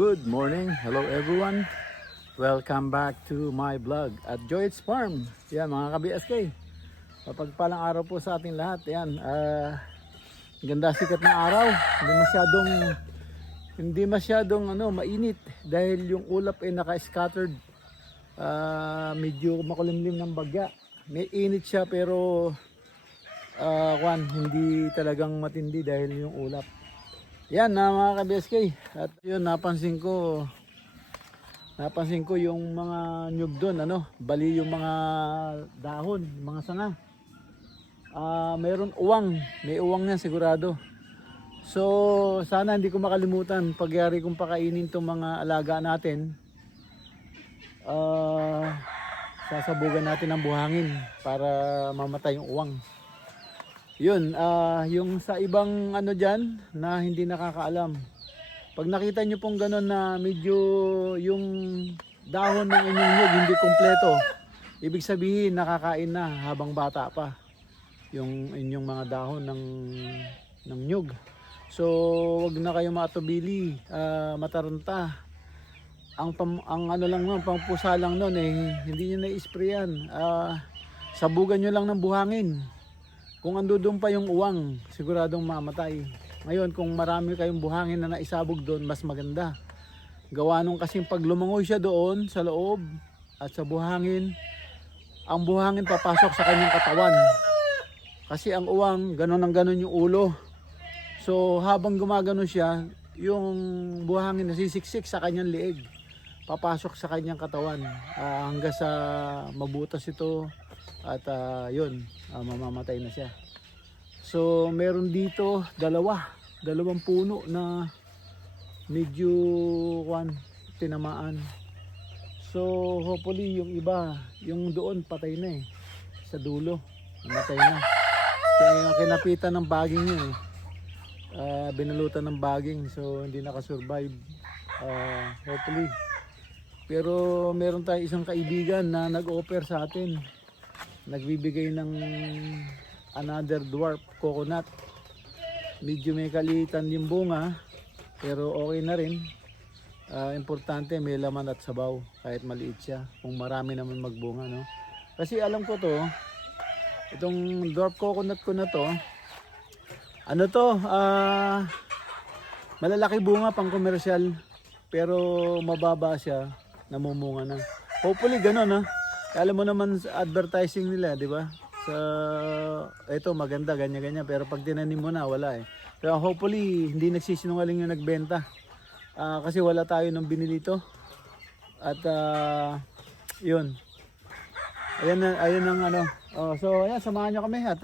Good morning, hello everyone. Welcome back to my vlog at Joy's Farm. Yan mga ka-BSK, mapagpalang araw po sa ating lahat. Yan, ganda sikat ng araw. Hindi masyadong mainit dahil yung ulap ay naka-scattered. Medyo makulimlim ng bagya. May init siya pero hindi talagang matindi dahil yung ulap. Yan na mga ka-BSK, at yun napansin ko yung mga nyug doon, bali yung mga dahon, mga sanga. Mayroon may uwang na sigurado. So sana hindi ko makalimutan pagyari kong pakainin tong mga alaga natin. Sasabugan natin ng buhangin para mamatay yung uwang. Yun, yung sa ibang dyan na hindi nakakaalam. Pag nakita nyo pong gano'n na medyo yung dahon ng inyong nyug hindi kompleto, ibig sabihin nakakain na habang bata pa yung inyong mga dahon ng nyug. So wag na kayo matubili, mataranta. Ang lang nun, pangpusa lang nun hindi nyo na-sprayan. Sabugan nyo lang ng buhangin. Kung andun pa yung uwang, siguradong mamatay. Ngayon, kung marami kayong buhangin na naisabog doon, mas maganda. Gawa nung kasing pag lumangoy siya doon sa loob at sa buhangin, ang buhangin papasok sa kanyang katawan. Kasi ang uwang, ganon ang ganon yung ulo. So habang gumagano siya, yung buhangin nasisiksik sa kanyang leeg, papasok sa kanyang katawan hanggang sa mabutas ito. At yun, mamamatay na siya. So meron dito dalawang puno na medyo tinamaan. So hopefully yung iba, yung doon patay na sa dulo, namatay na. Kaya kinapitan ng baging yun binalutan ng baging, so hindi nakasurvive. Hopefully. Pero meron tayong isang kaibigan na nag-offer sa atin, nagbibigay ng another dwarf coconut. Medyo may kalitan yung bunga pero okay na rin. Importante may laman at sabaw kahit maliit siya, kung marami naman magbunga, no? Kasi alam ko to, itong dwarf coconut ko na to, malalaki bunga pang komersyal pero mababa siya, namumunga na. Hopefully ganun, alam mo naman sa advertising nila, di ba? Sa ito maganda ganyan pero pag tinanim mo na wala Pero hopefully hindi nagsisinungaling yung nagbenta. Kasi wala tayo nang binili ito. At yun. Ayun ang so ayan, samahan niyo kami at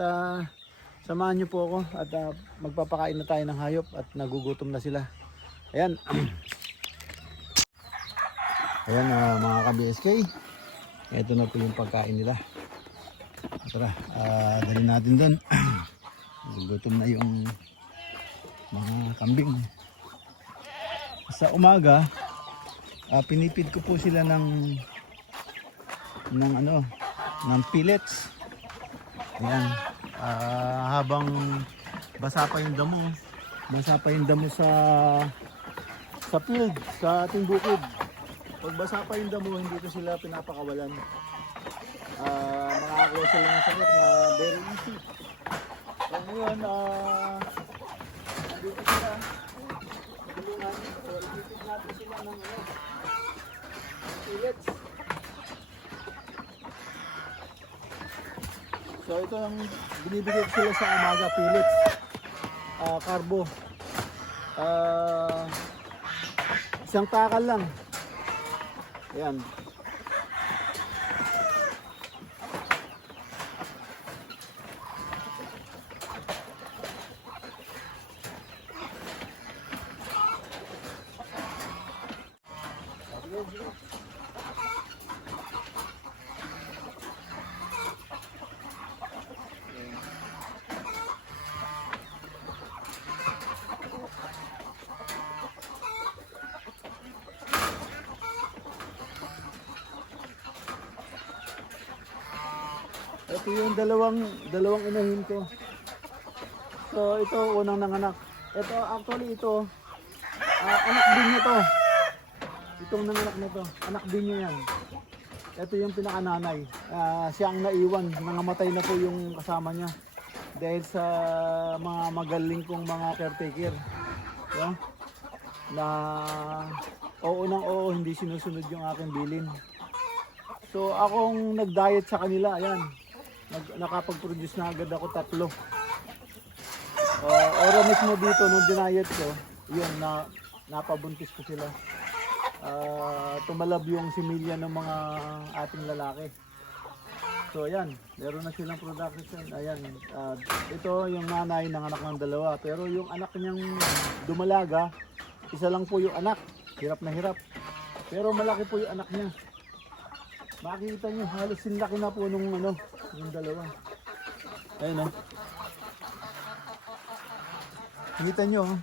samahan niyo po ako at magpapakain na tayo ng hayop at nagugutom na sila. Ayan. Ayan mga ka-BSK. Ito na po yung pagkain nila. Tara, dalhin natin doon. Gutom na yung mga kambing. Sa umaga, pinipid ko po sila ng pellets. Ayan. Habang basa pa yung damo sa field, sa ating bukid. Pag basa pa yung damo, hindi ko sila pinapakawalan. Makakakuha sila ng sakit na very easy. So ngayon, dito sila. Tulungan. So ititid natin sila ng pellets. So ito ang binibigay ko sila sa umaga, pellets. Carbo. Isang takal lang. Ayan. Ito yung dalawang inahin ko. So ito unang nanganak. Ito actually ito anak din niya to. Itong nanganak na to, anak din niya yan. Ito yung pinakananay. Siya ang naiwan, nangamatay na po yung kasama niya. Dahil sa mga magaling kong mga caretaker. Yeah? Na oo nang oo, hindi sinusunod yung aking bilin. So akong nag-diet sa kanila, ayan. Nakapag-produce na agad ako 3. Ora mismo dito nung dinayet ko, yun napabuntis ko sila. Tumalab yung similya ng mga ating lalaki. So ayan, meron na silang production. Ayan, ito yung nanay ng anak ng 2. Pero yung anak niyang dumalaga, isa lang po yung anak. Hirap na hirap. Pero malaki po yung anak niya. Makikita nyo, halos sinlaki na po nung yung 2. Ayun o. Kita nyo,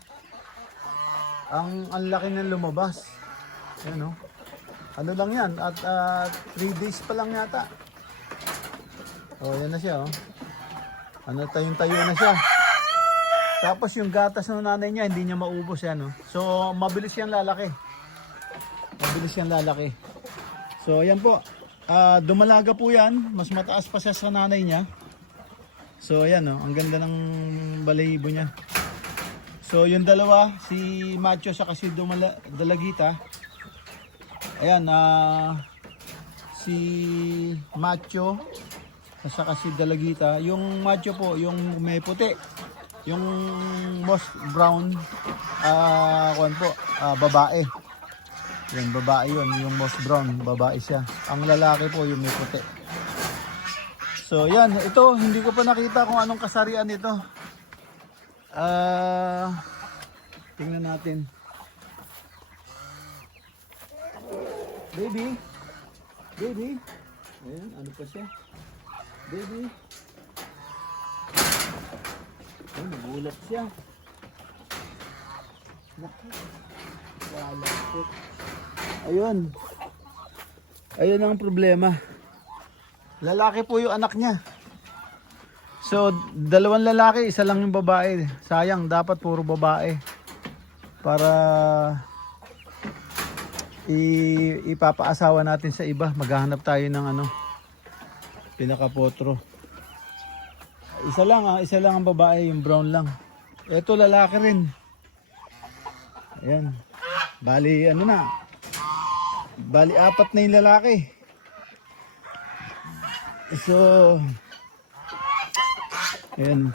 ang laki ng lumabas. Ayun o. Ano lang yan, at 3 days pa lang yata. O, yan na siya o. Tayong-tayo na siya. Tapos yung gatas ng nanay niya, hindi niya maubos yan o. So, mabilis yan lalaki. Mabilis yan lalaki. So, ayan po. Dumalaga po yan, mas mataas pa siya sa nanay niya. So ayan ang ganda ng balahibo niya. So yung 2, si Macho sa kasi Dalagita. Ayan, si Macho sa kasi Dalagita. Yung Macho po, yung may puti, yung moss brown, babae. Yan, babae yun, yung moss brown, babae siya. Ang lalaki po yung may puti. So yan, ito, hindi ko pa nakita kung anong kasarian nito. Tingnan natin. Baby. Baby. Ayan, ano pa siya? Baby. Ayan, nagulat siya. Walapit. Ayun. Ayun ang problema. Lalaki po yung anak niya. So, 2 lalaki, 1 lang yung babae. Sayang, dapat puro babae. Para ipapaasawa natin sa iba. Maghahanap tayo ng pinakapotro. Isa lang ang babae, yung brown lang. Ito lalaki rin. Ayan. Bali 4 na yung lalaki. So ayan.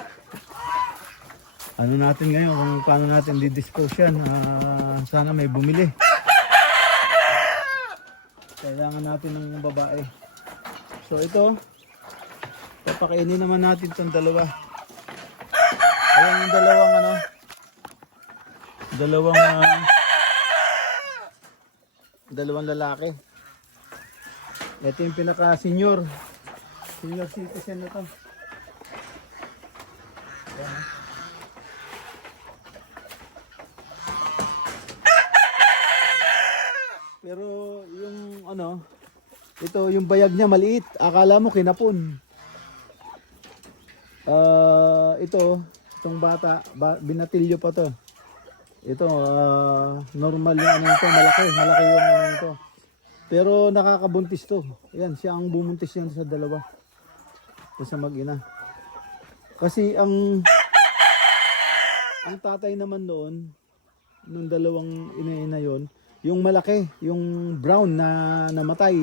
Ano natin ngayon kung paano natin di-dispose yan. Sana may bumili. Kailangan natin ng babae. So ito, papakainin naman natin itong 2. Ayan yung 2 lalaki. Ito yung pinaka-senior citizen na to. Ayan. Pero yung ito yung bayag niya maliit. Akala mo kinapon. Itong bata, binatilyo pa to. Ito, normal yung ito, malaki yung ito. Pero nakakabuntis to. Ayan, siya ang bumuntis yan sa dalawa. Sa mag-ina. Kasi ang tatay naman noon, nung dalawang ina yon, yung malaki, yung brown na namatay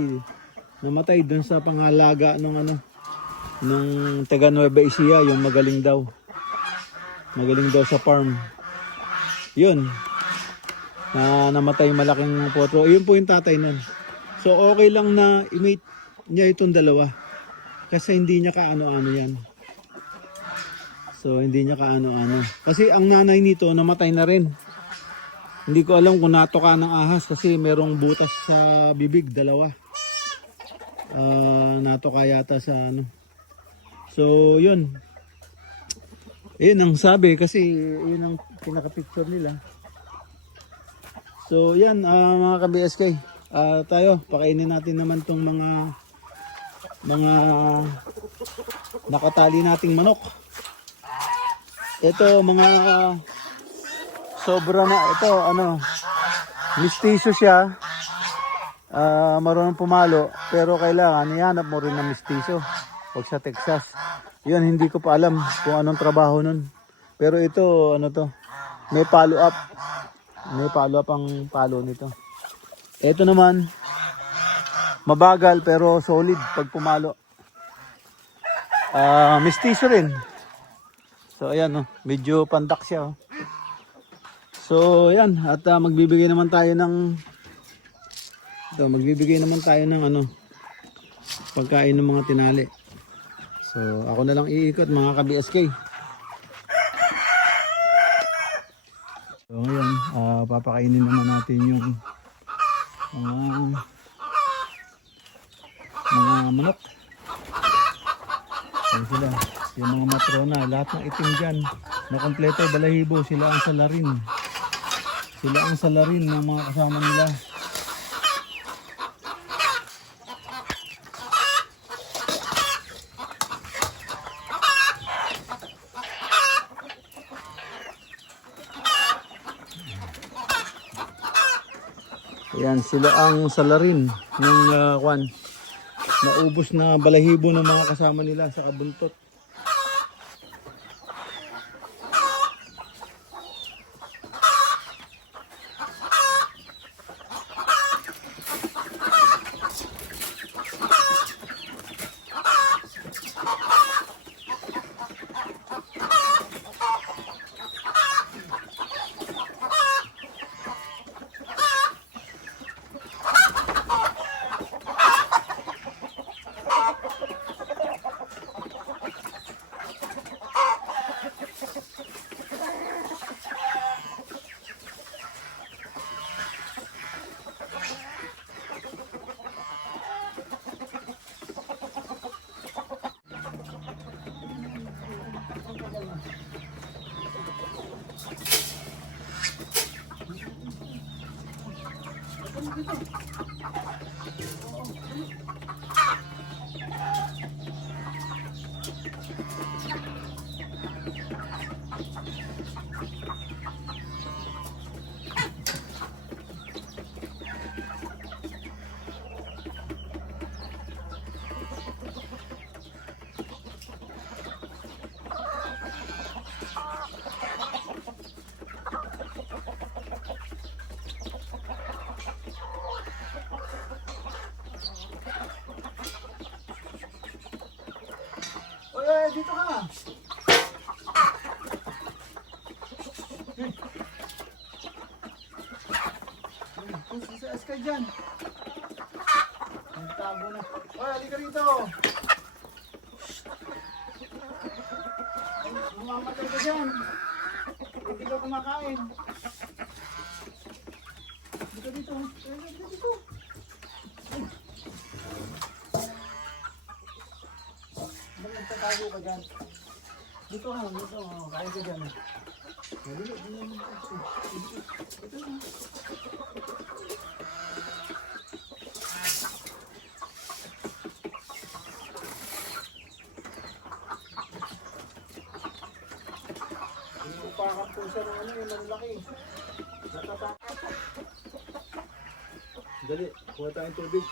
dun sa pangalaga ng ano, ng taga Nueva Ecija, yung magaling daw sa farm. Yun, na namatay yung malaking potro. Yun po yung tatay nun. So okay lang na i-mate niya itong dalawa. Kasi hindi niya kaano-ano yan. So hindi niya kaano-ano. Kasi ang nanay nito namatay na rin. Hindi ko alam kung natoka ng ahas kasi merong butas sa bibig, dalawa. Natoka yata sa ano. So yun. Yun ang sabi kasi yun ang pinaka-picture nila. So yan mga ka-BSK. Tayo, pakainin natin naman tong mga nakatali nating manok. Ito mga sobra na ito ano, mistiso siya. Marunong pumalo pero kailangan ihanap mo rin ng mistiso. Pag sa Texas. Yun hindi ko pa alam kung anong trabaho nun. Pero ito ano to, may follow up. May follow up ang palo nito. Ito naman mabagal pero solid pag pumalo. Mistiso rin. So ayan oh, medyo pandak siya oh. So ayan at magbibigay naman tayo ng ano, pagkain ng mga tinali. So ako na lang iikot mga ka-BSK. So ngayon papakainin naman natin yung mga manok. Ayan sila, yung mga matrona, lahat ng itim dyan na kompleto balahibo, sila ang salarin ng mga kasama nila. Ayan, sila ang salarin ng naubos na balahibo ng mga kasama nila sa kabuntot. Oye, dito ka. Sa Eskay dyan. Nagtago na. Oye, halika rito. Mamamatay ka dyan. Hindi ka kumakain. Dito dito. Dito dito. Nagtatago ka dyan. Dito ha, dito. Kaya ka dyan. Dito ha. Upakan po siya ng ano yung malaki. Dali, kuha tayong tubig.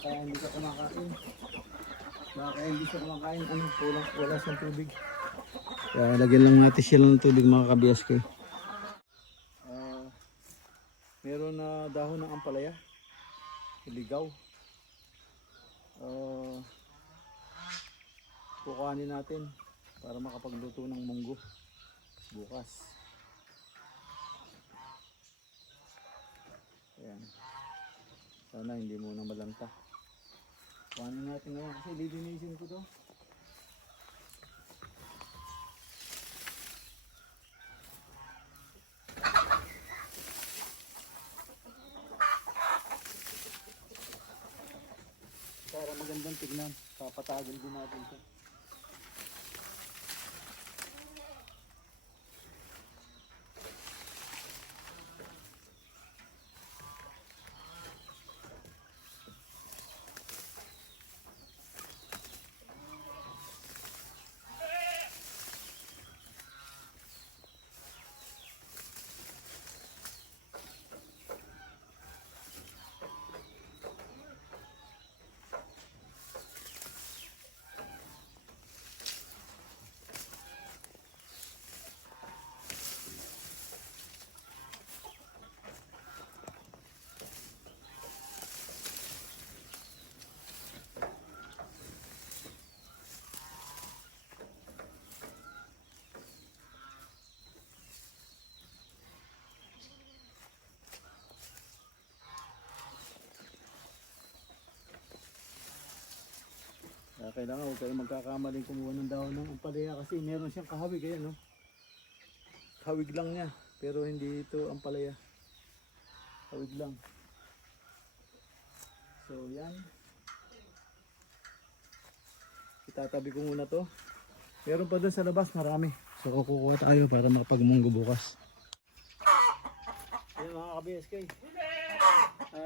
Kaya hindi ka kumakain. Kaya hindi siya kumakain. Ano, wala siyang tubig. Kaya lagyan lang natin siya ng tubig mga ka-BSK. Meron na dahon ng ampalaya. Iligaw. Kukuhanin natin para makapagluto ng munggo bukas. Ayan. Sana hindi muna malanta. Kuhanin natin ngayon kasi lilinisin ko to. Para magandang tignan, papatagal din natin ito. Kailangan huwag kayong magkakamaling kumuha ng dahon ng ampalaya kasi meron siyang kahawig. Ayan, no? Kahawig lang niya pero hindi ito ampalaya. Kahawig lang. So yan. Itatabi ko muna to. Meron pa dun sa labas marami. So kukuha tayo para makapagmunggo bukas. Ayan mga ka-BSK.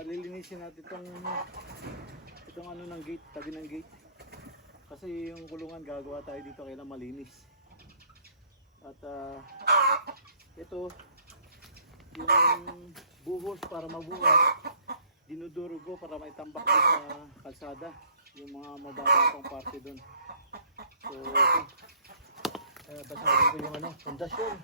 Lilinisin natin itong ano ng gate, tabi ng gate. Kasi yung kulungan gagawa tayo dito kailangan malinis. At ito yung buhos para mabuhat, dinudurog ko para may tambak sa kalsada yung mga mababa pang parte doon. So basagin ko yung ano, pundasyon.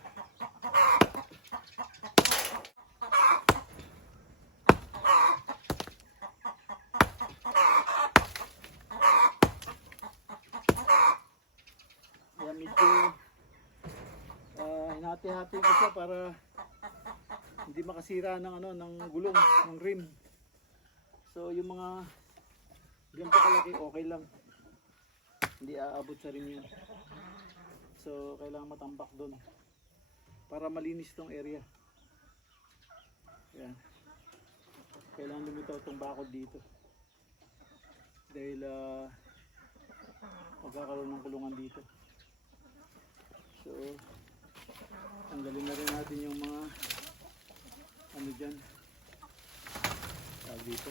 Hinati-hati ko siya para hindi makasira ng ano, ng gulong, ng rim. So yung mga ganito kalaki okay lang. Hindi aabot sa rim yun. So kailangan matambak doon para malinis tong area. Yan. Kailangan lumitaw tong bakod dito. Dahil magkakaroon ng kulungan dito. So tanggalin na rin natin yung mga ano dyan tawag dito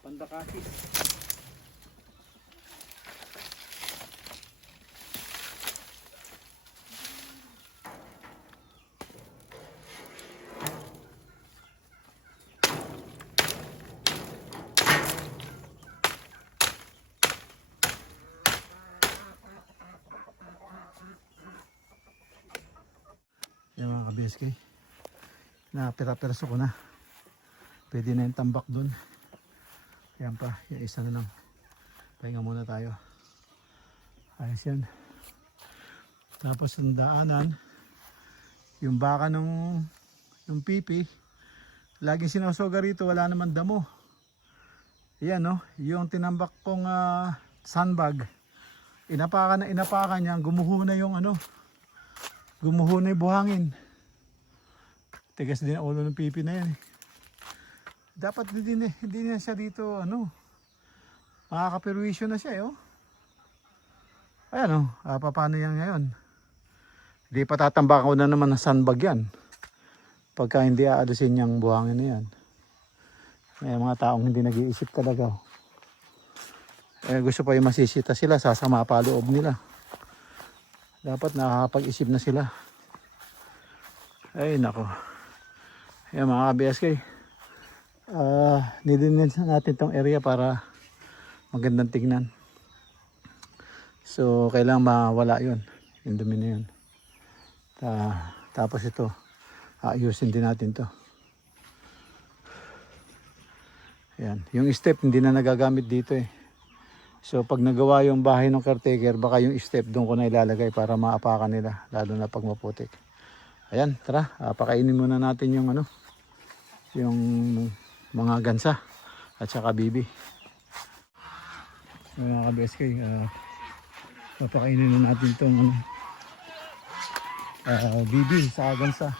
pandakasis. Yan mga ka-BSK, napira-perso ko na, pwede na yung tambak dun. Yan pa, yung isa na lang, pahinga muna tayo. Ayos yan. Tapos yung daanan, yung baka yung pipi, laging sinusoga rito, wala naman damo. Yan no, yung tinambak kong sandbag, inapakan niya, gumuho na yung ano, gumuho na yung buhangin. Tigas din ang ulo ng pipi na yan. Dapat hindi na siya dito ano, makakaperwisyo na siya. Ayan paano yan ngayon? Hindi pa tatambakan ko na naman ng sandbag yan pagka hindi aalisin yung buhangin na yan. May mga taong hindi nag-iisip talaga. Gusto pa yung masisita sila, sasama pa loob nila. Dapat nakakapag-isip na sila. Ay nako. Ayan mga ka-BSK, nilinisan natin tong area para magandang tignan. So kailangan mawala yun, yung dumi na yun. Tapos ito, ayusin din natin to. Ayan. Yung step hindi na nagagamit dito eh. So pag nagawa yung bahay ng caretaker, baka yung step doon ko na ilalagay para maapakan nila, lalo na pag maputik. Ayan, tara, pakainin muna natin yung ano, yung mga gansa at saka bibi. Mga ka-BSK, papakainin na natin itong ano, bibi sa gansa.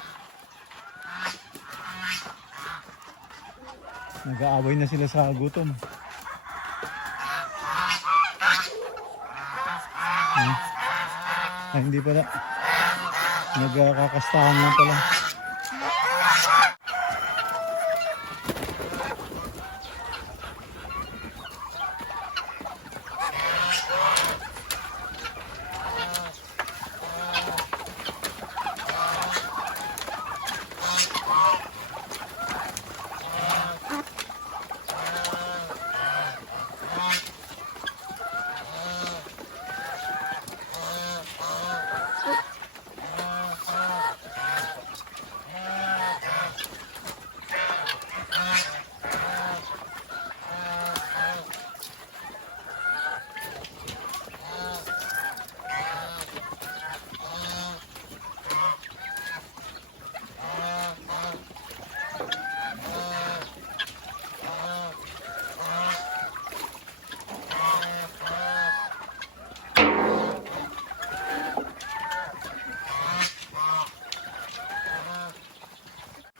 Nag-aaway na sila sa gutom. Hindi pala. Nagkakastahan lang pala.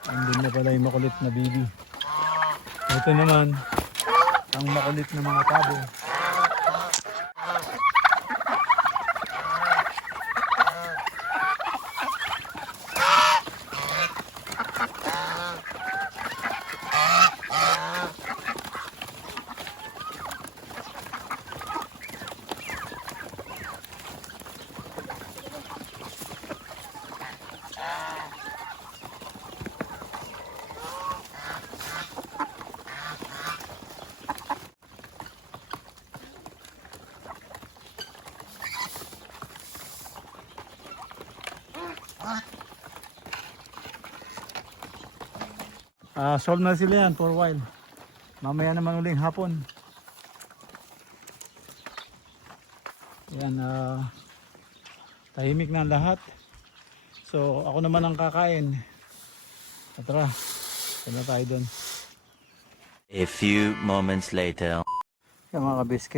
Andun na pala yung makulit na bibi. Ito naman ang makulit na mga tabo. Solve na sila yan for a while. Mamaya naman uling hapon. Yan, tahimik na ang lahat. So ako naman ang kakain. Tara, na tayo doon. A few moments later. Yan mga ka-BSK.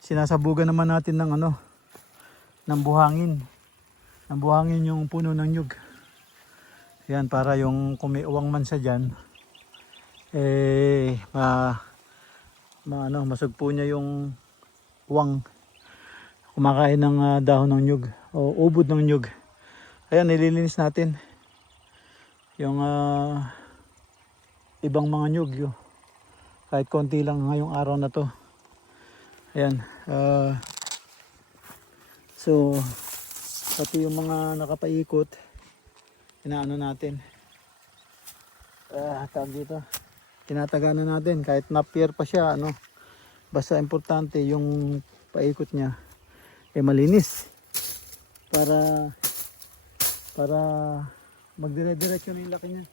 Sinasabugan naman natin ng ano, ng buhangin. Ng buhangin yung puno ng nyug. Yan, para yung kung may uwang man sa dyan, masugpo niya yung uwang kumakain ng dahon ng nyug o ubod ng nyug. Ayan, nililinis natin yung ibang mga nyug yun. Kahit konti lang ngayong araw na to. Ayan, so pati yung mga nakapaikot inaano natin, tawag dito, tinataganan natin kahit na-pier pa siya, ano, basta importante yung paikot niya malinis para magdire-diretso na yung laki niya,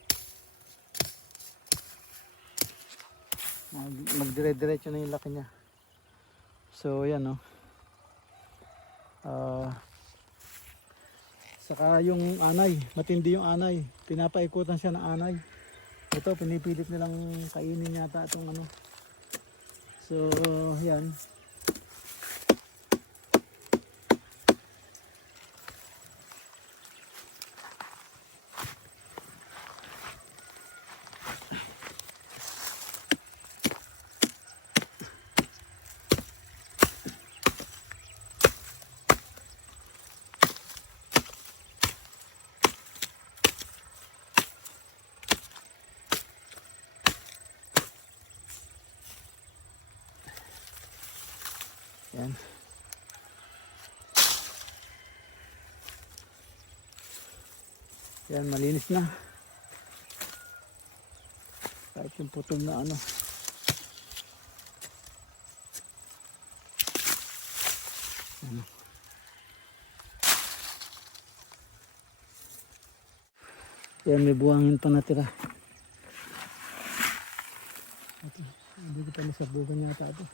magdire-diretso na yung laki niya. So yan, no. Saka yung anay, matindi yung anay. Pinapaikutan siya ng anay. Ito, pinipilit nilang kainin yata itong ano. So, yan. Yan. Yan, malinis na. Yung putol na ano. Ano. Yan, may buhangin pa natira. Hindi ko pa masabugan yata ito.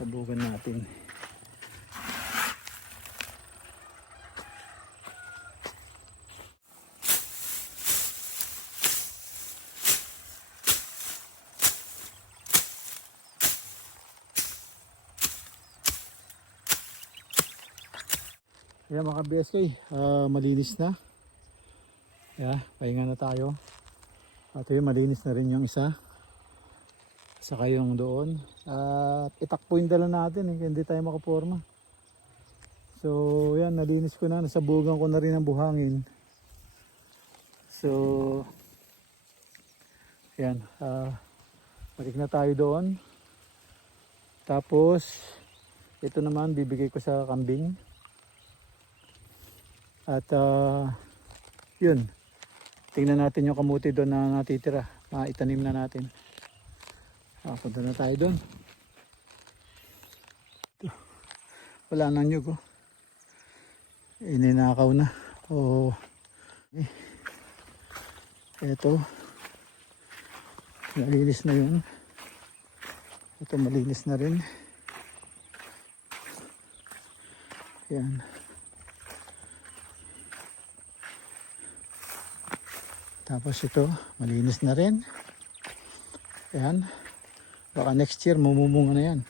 Sabugan natin. Ayan mga BSK, malinis na. Yeah, pahinga na tayo. At yun, malinis na rin yung isa. Saka yung doon. At itakpo yung dala natin hindi tayo makaporma. So yan, nalinis ko na. Nasabugan ko na rin ang buhangin. So yan, balik na tayo doon. Tapos ito naman bibigay ko sa kambing. At yun, tingnan natin yung kamuti doon na natitira. Maitanim na natin. Punta na tayo doon. Wala nang nyug. Ininakaw na. Ito. Malinis na yun. Ito malinis na rin. Yan. Tapos ito, malinis na rin. Ayan. Baka next year, mumumunga na yan.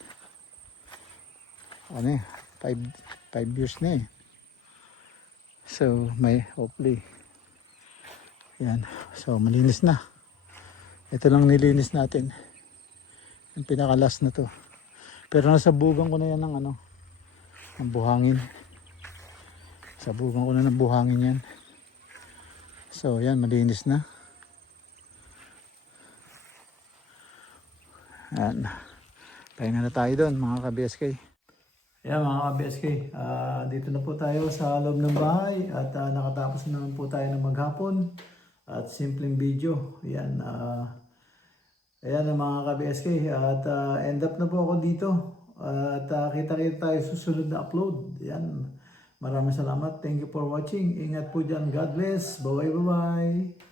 Ano eh, 5 years na eh. So, may hopefully. Ayan. So, malinis na. Ito lang nilinis natin. Yung pinakalas na to. Pero nasabugan ko na yan ng ano, ng buhangin. Sabugan ko na ng buhangin yan. So yan, malinis na. Yan. Pahinga na tayo doon mga ka-BSK. Yan mga ka-BSK. Dito na po tayo sa loob ng bahay. At nakatapos na naman po tayo ng maghapon. At simpleng video. Yan. Ayan ang mga ka-BSK. At end up na po ako dito. At kita-kita tayo susunod na upload. Yan. Maraming salamat. Thank you for watching. Ingat po dyan. God bless. Bye-bye.